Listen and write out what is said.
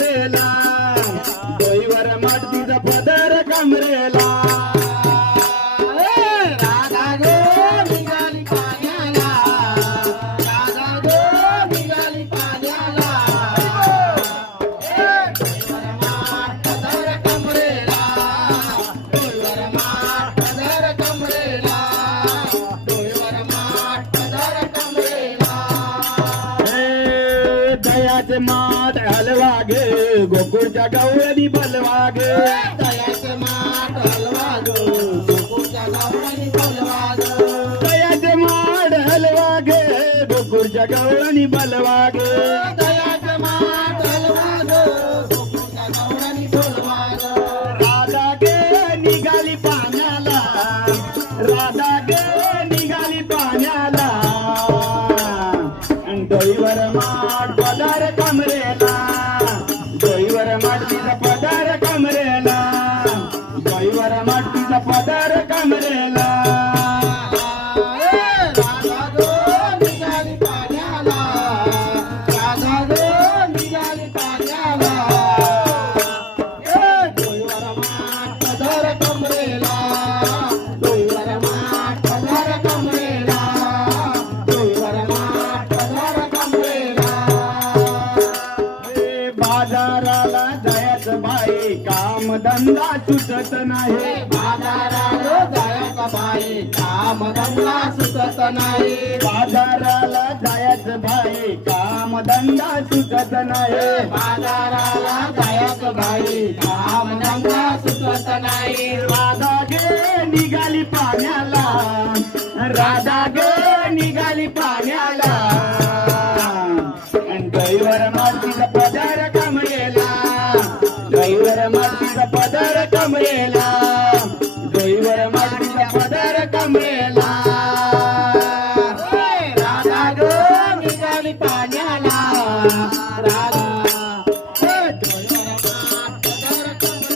बेला डोईवर मातीचा पदर कमरेला राधा गो निघाली पाण्याला. राधा गो निघाली पाण्याला. माठ पदर कमरेला माठ पदर कमरेला माठ पदर कमरेला हे दयाचे माठ हलवा गे गोकुळच्या गवळणी बलवा गे दयाचे माठ हलवा गो गोकुळच्या गावरानी बोलवा गो दयाचे माठ हलवा गे गोकुळच्या गवळणी बलवा गे माठ ಮಾಟಿದ ಪದರ काम धंदा सुचत नाही. बाजाराला जायचा बाई काम धंदा सुचत नाही. बाजाराला जायचं भाई काम धंदा सुचत नाही. बाजाराला जायचं बाई काम धंदा सुचत नाही. राधा गे निघाली पाण्याला. राधा गे निघाली पाण्याला. माझा पदर कमरेला. जोईवर माझा पदर कमरेला. राधा ग निघाली पाण्याला. राधा